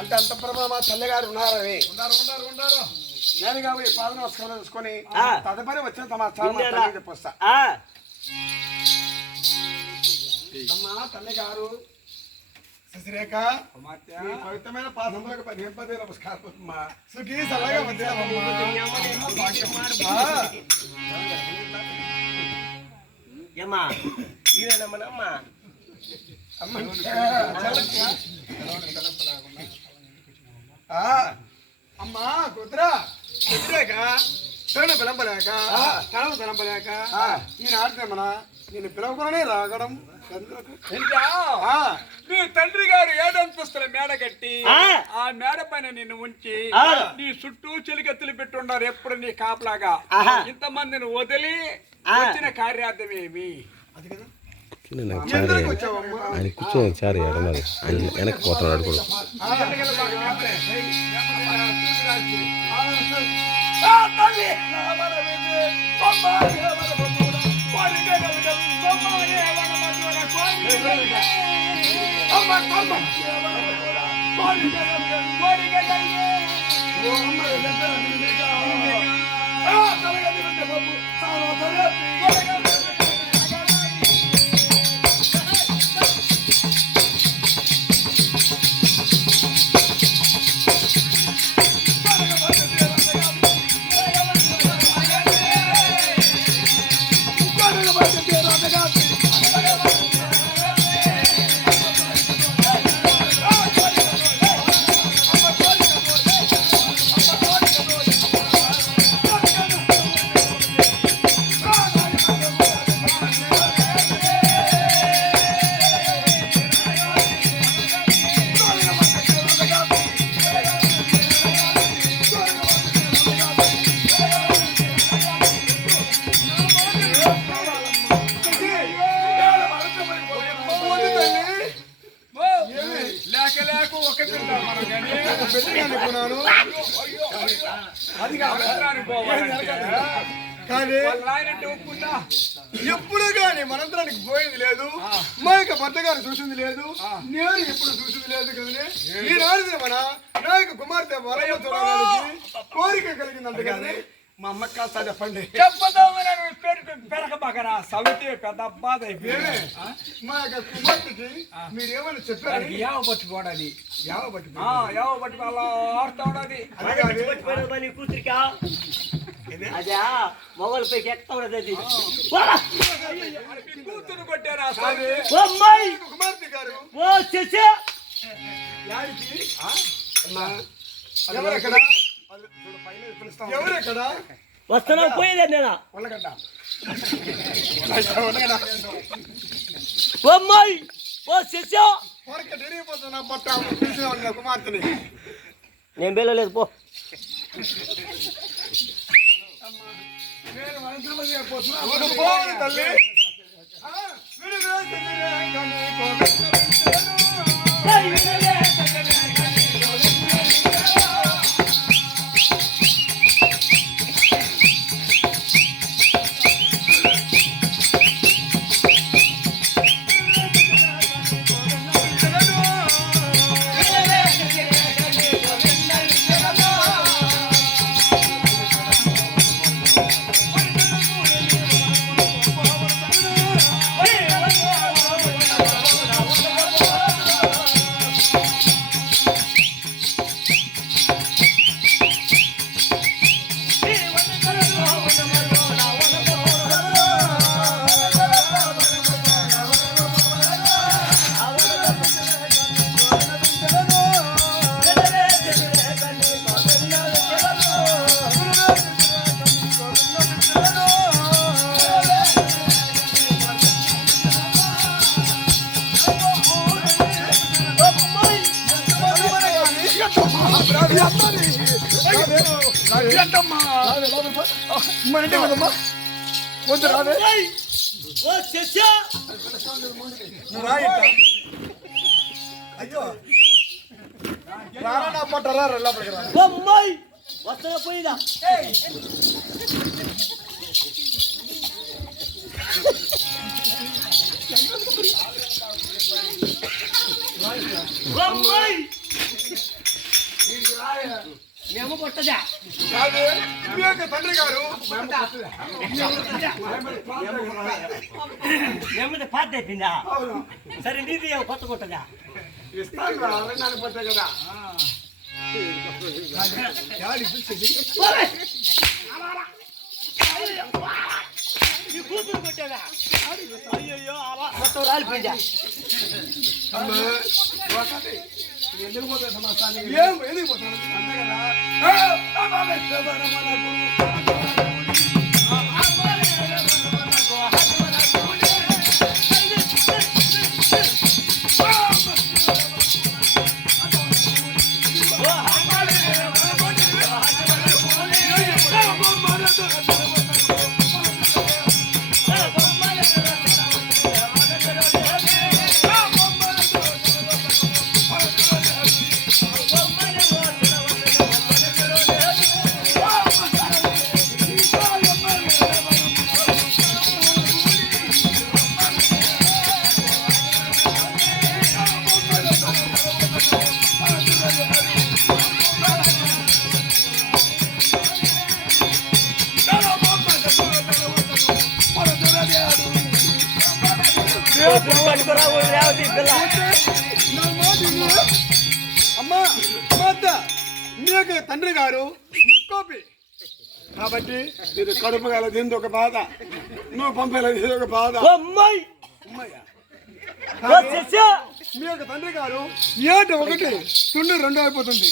అంటే అంతఃపురంలో మా తల్లిగారు ఉన్నారని ఉన్నారు నేను కాబట్టి పాద నమస్కారం చేసుకొని తదుపరి వచ్చిన సమాచారం చెప్పొస్తా. అమ్మా తల్లిగారు శశిరేఖ పవిత్రమైన పాదములకు 10 నమస్కారం అమ్మా. సుఖీ సలగా అమ్మా కుద్రా శశిరేఖ పిలంపలేక తనము పిలంపలేక ఈయన నేను పిలవకునే రాగడం నీ తండ్రి గారు ఏడంతస్తుల మేడ కట్టి ఆ మేడ పైన నిన్ను ఉంచి నీ చుట్టూ చిలికెత్తులు పెట్టున్నారు ఎప్పుడు నీ కాపలాగా. ఇంతమందిని వదిలి వచ్చిన కార్యార్థం ఏమి? ఆయన కూర్చొని చారి అడన్నారు ఆయన వెనక్కి పోతున్నాడు కూడా. ఎప్పుడు కానీ మనంతరానికి పోయింది లేదు, మా యొక్క భర్త గారు చూసింది లేదు, నేను ఎప్పుడు చూసింది లేదు కదనే. ఈనాడు మన నాయక కుమార్తె వరమ చూడడానికి కోరిక కలిగిందంట కదనే. మా అమ్మకి కాస్త చెప్పండి. పెరగబగరా సవితి పెద్ద బాధ అయిపోయింది. మా యొక్క కుమార్తెకి మీరేమని చెప్పారు? యావ పట్టుకోవడాది యావ పట్టుకు అలా ఆడుతా ఉన్నది. కూతురికా అదే మొగలు పైకి ఎక్తా ఉన్నది. కూతురు కొట్టారా కుమార్తె గారు ఎవరెక్కడ వస్తున్నా పోయేదే నేను అమ్మాయి ఓ శిష్య కుమార్తెని నేను వెళ్ళలేదు పో. తల్లి అయ్యో అమ్మాయి వస్తున్నా పోయిదా అమ్మాయి మేము కొట్టదా కాదు మీ యొక్క తండ్రి గారు మేము పాత అయిపోయిందా అవును సరే నీది కొత్త కొట్టదా ఇస్తాను రా రంగానికి పోతాయి కదా యాడి పిలిచేది నీ కూతురు కొట్టేదా అయ్యో మొత్తం రాలిపోయిందా అమ్మా ఒకటి ఎందుకు పోతాయి సమాజానికి ఏం ఎందుకు పోతాను అంతే కదా అమ్మా మీ యొక్క తండ్రి గారు ముక్కోపి కాబట్టి ఇది కడుపు గల దీంతో ఒక బాధ నువ్వు పంపలేదు ఇది ఒక బాధ అమ్మాయి మీ యొక్క తండ్రి గారు ఏట ఒకటి తుండి రెండు అయిపోతుంది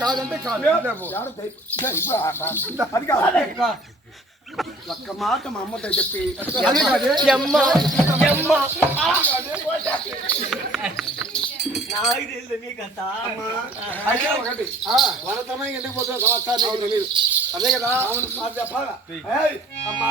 కాదంటే కాదు అది కాదు ఒక్క మాట మా అమ్మతో చెప్పి అదే కాదే అదే ఒకటి వరతమై ఎందుకు పోతున్నా సంవత్సరాలు నీకు తెలియదు అదే కదా అవును మాట చెప్పాలా అమ్మా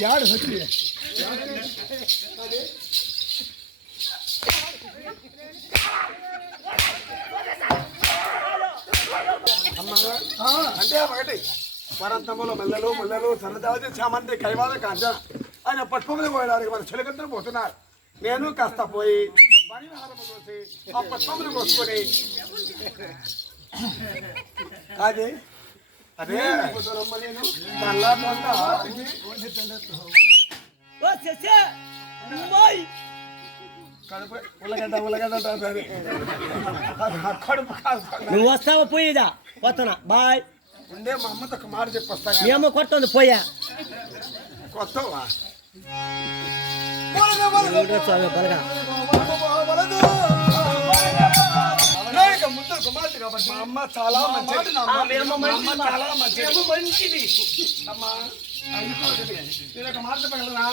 యాడు సత్తి అంటే ఒకటి వరంతములు మెల్లలు ముళ్ళలు సరదాది చామంతి కైవాద కాంచ ఆయన పట్టుకుని పోయడానికి మన చెలకంతా పోతున్నారు నేను కాస్త పోయి పరిహారం చూసి ఆ పట్టుకుని కోసుకొని అదే అదే నేను కడుపు ఉల్లగడ్డ కడుపు నువ్వు వస్తావా పోయేదా పోతానా బాయ్ ఉండే మా అమ్మతో ఒక మాట చెప్పొస్తాను మీ అమ్మ కొట్టంది పోయా కొత్తవా ముద్దలు కుమార్తె కాబట్టి మా అమ్మ చాలా మంచిది అమ్మా నేను ఒక మాట చెప్పగలరా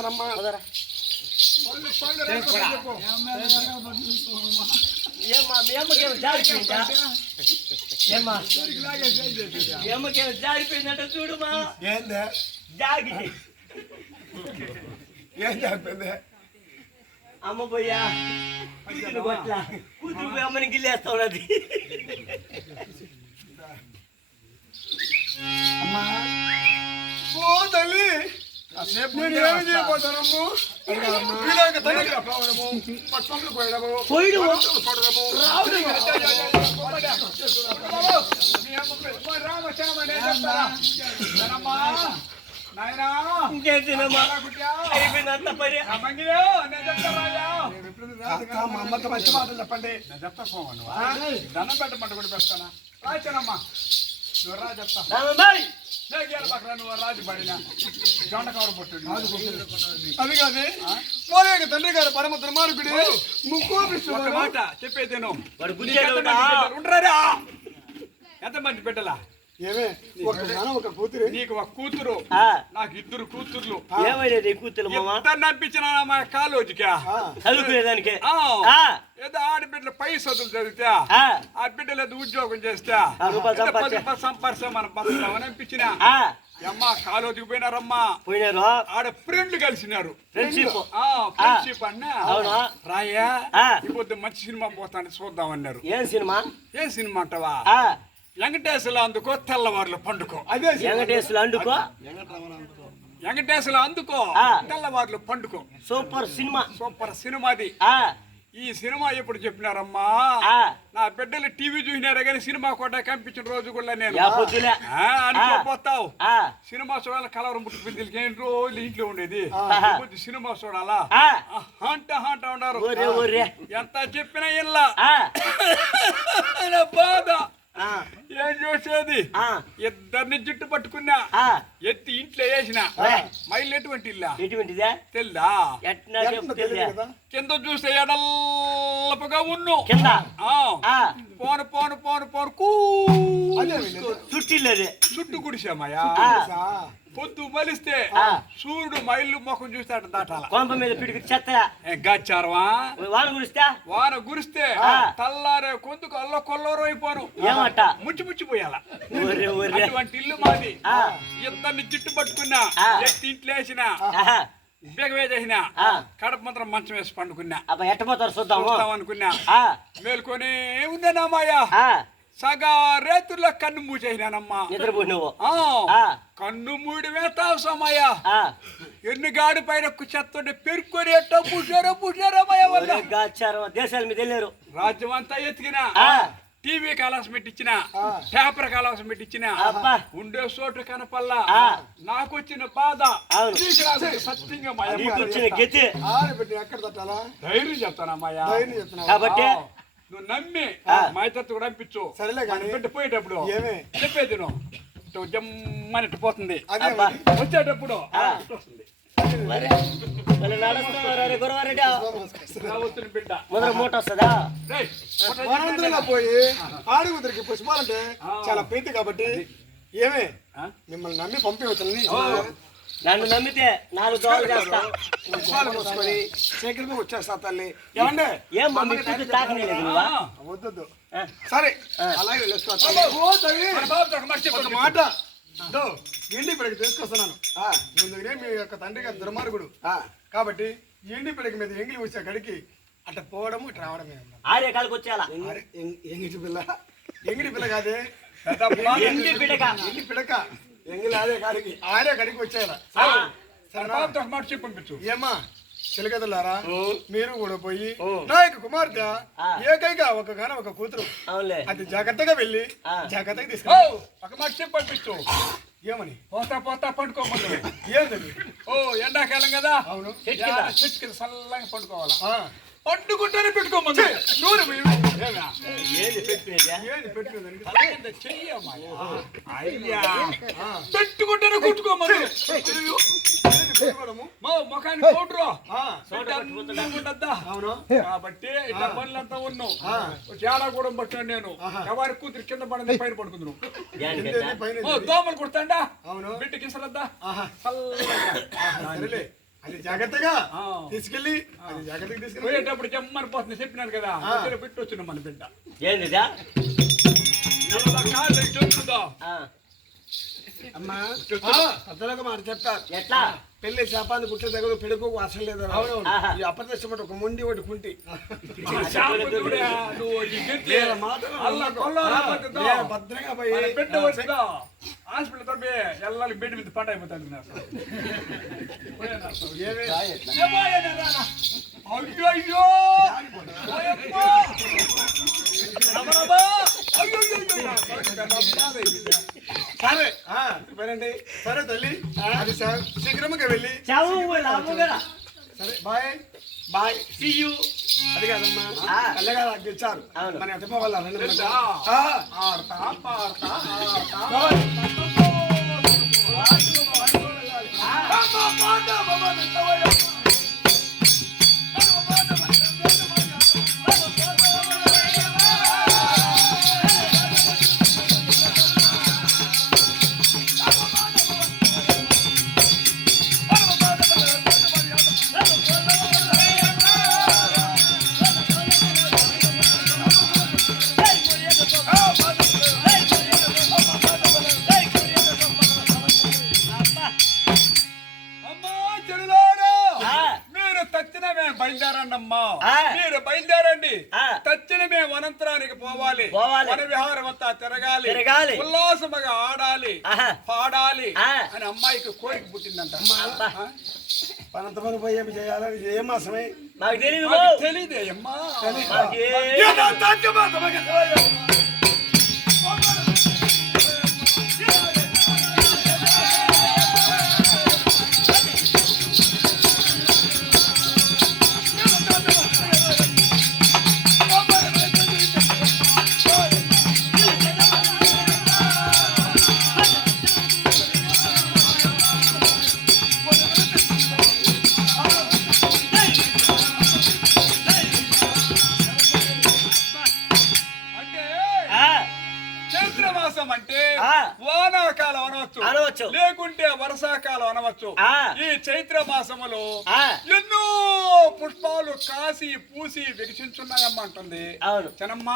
రమ్మా చెప్పు ఏమ్మా మీ అమ్మకేమో జారిపోయిందా ఏమ్మా మీ అమ్మకేమో జారిపోయిందంట చూడుమా ఏందే జాగి ఏం చెప్పింది అమ్మ పోయా కూతురు కొట్ల కూతురు పోయి అమ్మని గిల్లేస్తా ఉన్నది అమ్మా ఓ తల్లి నేను ఏమి చేయబోతానమ్ము వీళ్ళకి తల్లిగా పోవడము పట్టుకు పోయడము పోయిడు పడడము ఇంకేం తినమ్మా అయిపోయిందంత పని మా అమ్మకి మంచి మాటలు చెప్పండి దండం పెట్టమంట కూడా పెడతానా రాచానమ్మా నువ్వు రా చెప్తా రామబాయ్ నువ్వు రాజు పడినా జొండ కవర్ పట్టు అది కాదు పోలే తండ్రి గారు పరమ దుర్మార్గుడి ఒక మాట చెప్పేదేను వాడు గుంజేలో ఉండరా ఎంతమంది బిడ్డలా ఏమే ఒక నాన్న ఒక కూతురు నీకు ఒక కూతురు నాకు ఇద్దరు కూతుర్లు ఏమైనా కూతురు మామ ఇద్దరు నంపించిన మా కాలేజీకా చదువుకునేదానికి ఏదో ఆడబిడ్డలు పై చదువులు చదివితే ఆ బిడ్డలు ఏదో ఉద్యోగం చేస్తే సంపర్శం మనం బతుకుతామని అనిపించిన అమ్మ కాలేజీకి పోయినారమ్మా పోయినారు ఆడ ఫ్రెండ్లు కలిసినారు ఫ్రెండ్షిప్ ఫ్రెండ్షిప్ అన్నా అవునా రాయా ఇప్పుడు మంచి సినిమా పోతాను చూద్దామన్నారు ఏం సినిమా ఏం సినిమా అంటావా వెంకటేశ్వర అందుకో తెల్లవారులు పండుకో అదే వెంకటేశ్వరులు అండుకో వెంకటేశ్వర అందుకో తెల్లవారులు పండుకో సూపర్ సినిమా సూపర్ సినిమాది ఈ సినిమా ఎప్పుడు చెప్పినారమ్మా నా బిడ్డలు టీవీ చూసినారే కానీ సినిమా కూడా కనిపించిన రోజు కూడా నేను అనుకోపోతావు సినిమా చూడాలి కలవరం పుట్టుకుంది ఎన్ని రోజులు ఇంట్లో ఉండేది సినిమా చూడాలా హంట ఉన్నారు ఎంత చెప్పినా ఇల్లా బాధ ఏం చేసేది ఇద్దరిని జుట్టు పట్టుకున్నా ఎత్తి ఇంట్లో వేసిన మైలు ఎటువంటి ఇల్లా ఎటువంటిదా తెల్దా కింద చూస్తే ఎడల్లపుగా ఉన్ను కింద పోను పోను పోను పోను చుట్టిల్లది చుట్టు గుడిసామయ్యా పొద్దు మలిస్తే సూర్యుడు మైళ్ళు ముఖం చూస్తాడు దాటాల కొంప మీద పిడికి చెత్త గచ్చారవా వాన గురిస్తా వాన గురిస్తే తల్లారే కొందుకు అల్ల కొల్లరు అయిపోను ఏమట ముచ్చిపోయాల ఒర్రె ఒర్రె అటువంటి ఇల్లు మాది ఇద్దరిని జిట్టు పట్టుకున్నా ఎత్తి ఇంట్లో వేసిన బెగవేసిన కడప మాత్రం మంచం వేసి పండుకున్నా ఎట్టపోతారు చూద్దాం అనుకున్నా మేల్కొని ఉందేనామాయా సగా రేతుల్లో కన్ను మూసేసినానమ్మా నిద్రపోయినావు కన్ను మూడి వేస్తావు సమయ ఎన్ని గాడి పైన చెత్తుంటే పెరుక్కొని ఎట్టో పూసారో దేశాల మీద వెళ్ళారు రాజ్యం అంతా ఎత్తికినా టీవీ కలాసం పెట్టించిన పేపర్ కలాసం పెట్టించిన ఉండే చోటు కనపల్లా నాకు వచ్చిన బాధ సత్యంగా వచ్చిన గతి ఎక్కడ తట్టాలా ధైర్యం చెప్తానమ్మాయ కాబట్టి నువ్వు నమ్మి మా ఇద్దరు కూడా పంపించు సరేలే కానీ బిడ్డ పోయేటప్పుడు చెప్పేది నువ్వు జమ్మనట్టు పోతుంది వచ్చేటప్పుడు వస్తుంది బిడ్డ మొదలు మూట వస్తుందా పోయి ఆడుగురికి పుష్పాలంటే చాలా ప్రీతి కాబట్టి ఏమే మిమ్మల్ని నమ్మి పంపించని నన్ను నమ్మితే 4 దోవలు చేస్తా పుష్పాలు పోసుకొని శేఖర్ వచ్చేస్తా తల్లి ఏమండే ఏం మమ్మీ పూజ తాకలేదు నువ్వా వద్దు సరే అలాగే ఒక మాట ఎండి పిడకి తీసుకొస్తున్నాను ముందుగానే మీ యొక్క తండ్రి గారు దుర్మార్గుడు కాబట్టి ఎండి పిడకి మీద ఎంగిలి వచ్చే గడికి అట్ట పోవడము ఇటు రావడమే ఆరే కాళ్ళకి వచ్చేలా ఎంగిటి పిల్ల ఎంగిటి పిల్ల కాదే ఎంగి పిడక ఎంగి పిడక ఎంగిలి ఆరే కాడికి ఆరే గడికి వచ్చేలా పంపించు ఏమ్మా చిలకదలారా మీరు కూడా పోయి నా యొక్క కుమార్తె ఏకైక ఒక కూతురు అది జాగ్రత్తగా వెళ్ళి జాగ్రత్తగా తీసుకు ఒక మాట చెప్పి పంపించు ఏమని పోతా పండుకోమని ఏంటది ఎండాకాలం కదా అవును చెట్టు కింద చల్లగా పండుకోవాలా పండుకుంటేనే పెట్టుకోమంది పెట్టుకుంటేనే కుట్టుకోమంది ముఖాన్ని పౌడరు కాబట్టి ఇట్లా పనులంతా ఉన్నావు చాలా కూడా పట్టాను నేను ఎవరి కూతురు కింద పడింది పైన పడుకుందును దోమలు కుడతాండా బిడ్డ కిసరద్దా అది జాగ్రత్తగా ఆ. తీసుకెళ్ళి అది జాగ్రత్తగా తీసుకెళ్ళి పోయేటప్పుడు చెమ్మని పోతుంది చెప్పినాను కదా మధ్యలో పెట్టి వచ్చిన మన బిడ్డ ఏందిదా నల్ల కాళ్ళు ఇటు ఉంటుందో. అమ్మా పెద్దలకు మాట చెప్తారు ఎట్లా పెళ్లి శాపాన్ని గుట్ల దగ్గర పెడుకు అసలు లేదు ఆహా. ఈ అప్రదర్శన ఒక మొండి ఒకటి కుంటి ఈ శాపం చూడే, నువ్వు ఈ గట్టి అల్ల కొల్లారా పట్టుతో. భద్రంగా పోయి మన బిడ్డ వచ్చిందో హాస్పిటల్ తప్పి ఎల్లాలి బెడ్ మీద పంట అయిపోతాడు నాకు. ఏమి ఏమో ఏదో రానా. అయ్యో అయ్యో అయ్యప్పో. రమరమా. అయ్యో అయ్యో అయ్యో. సరే వినండి సరే తల్లి అది శీఘ్రముగా వెళ్ళి చావు అమ్ముగరా సరే బాయ్ బాయ్ సీ యూ అది కాదమ్మా కళ్ళగా గెలిచారు అవును. మన ఎత్తపో వాళ్ళ తెలుసా? ఆడతా పాడతా అమ్మా చెడులారా మీరు తక్షణమే బయలుదేరండమ్మా మీరు బయలుదేరండి తక్షణమే వనంతరానికి పోవాలి పోవాలి. వన విహారం అంతా తిరగాలి తిరగాలి. ఉల్లాసముగా ఆడాలి ఆహా. పాడాలి ఆ. అని అమ్మాయికి కోరిక పుట్టిందంట అబ్బా. ఆ? పనంతమంది పోయి ఏమి చేయాలని ఏ మాసమే నాకు తెలియదు మాకు తెలీదే అమ్మా అంటే చైత్రమాసం అంటే వానాకాలం అనవచ్చు అనవచ్చు. లేకుంటే వర్షాకాలం అనవచ్చు ఈ చైత్ర మాసములో ఎన్నో పుష్పాలు కాసి పూసి వికసించున్నాయమ్మ అంటుంది అవును. చెనమ్మ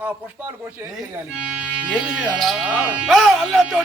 ఆ పుష్పాలు కోసి ఏం చేయాలి ఏమి చేయాలా అల్లతో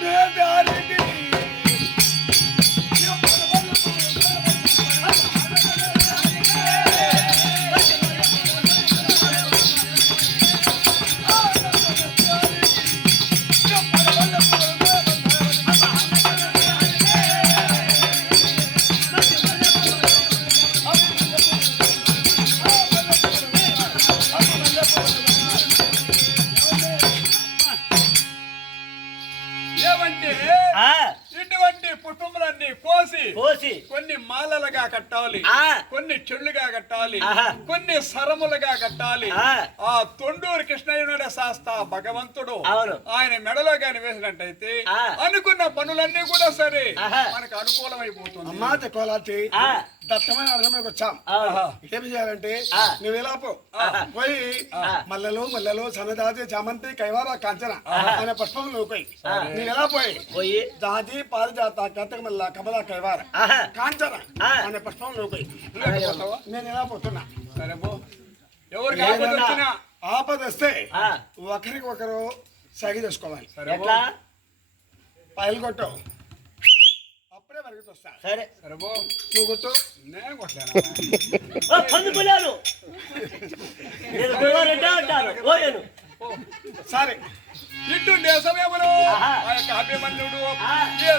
ఏమంటే ఇటువంటి పుష్పములన్నీ కోసి కోసి కొన్ని మాలలుగా కట్టాలి కొన్ని చెళ్ళుగా కట్టాలి ఆహా. కొన్ని సరములుగా కట్టాలి ఆ. ఆ తొండూరు కృష్ణయ్య శాస్త భగవంతుడు అవును. ఆయన మెడలో గాని వేసినట్టయితే ఆ. అనుకున్న పనులన్నీ కూడా సరే ఆహా. మనకు అనుకూలమైపోతుంది అమ్మా తెక్కోలాంటి దట్టమైన అర్థంలోకి వచ్చాం ఏమి చేయాలంటే నువ్వు ఎలా పోయి మల్లెలు మల్లెలు సన్నజాతి చామంతి కైవార కాంచన అనే పుష్పంలో పోయి నేను ఎలా పోయి జాతి పారిజాత కతకమల్ల కమల కైవార కాంచన అనే పుష్పంలో పోయి నేను ఎలా పోతున్నా సరే పో. ఎవరికి ఆపద వచ్చినా ఆపద వస్తే ఒకరికి ఒకరు సగి చేసుకోవాలి సరే పో. ఎట్లా పైలు కొట్టు అప్పుడే వరకు వస్తా సరే సరే పో. నువ్వు కొట్టు నేను కొట్టలేనా పంది పిల్లాను నేను పిల్లవారంటే అంటాను ఓయను సరే ఇటు సమయంలో ఆహా. ఆ యొక్క అభిమన్యుడు ఆ. ఏ